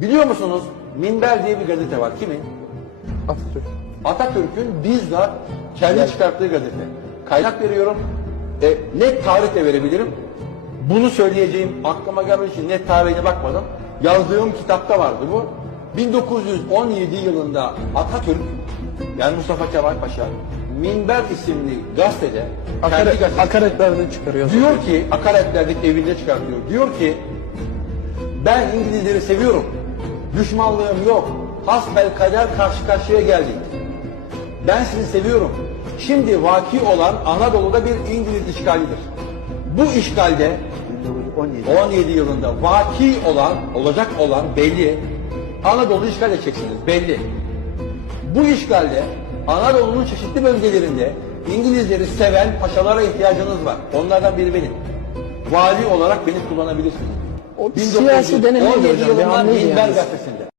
Biliyor musunuz? Minber diye bir gazete var. Kimin? Atatürk. Atatürk'ün bizzat kendi çıkarttığı gazete. Kaynak veriyorum. Net tarih de verebilirim. Bunu söyleyeceğim aklıma gelmediği için net tarihine bakmadım. Yazdığım kitapta vardı bu. 1917 yılında Atatürk, yani Mustafa Kemal Paşa, Minber isimli gazetede, kendi gazetesi, Akaretlerden çıkarıyor. diyor ki, akaretlerdeki evinde çıkartıyor. Diyor ki, ben İngilizleri seviyorum. Düşmanlığım yok. Hasbelkader karşı karşıya geldik. Ben sizi seviyorum. Şimdi vaki olan Anadolu'da bir İngiliz işgalidir. Bu işgalde 17 yılında vaki olan, olacak olan belli. Anadolu işgal edeceksiniz belli. Bu işgalde Anadolu'nun çeşitli bölgelerinde İngilizleri seven paşalara ihtiyacınız var. Onlardan biri benim. Vali olarak beni kullanabilirsiniz. O siyasi deneme 1917 hocam, bir yılında hamle Minber yani. gazetesinde.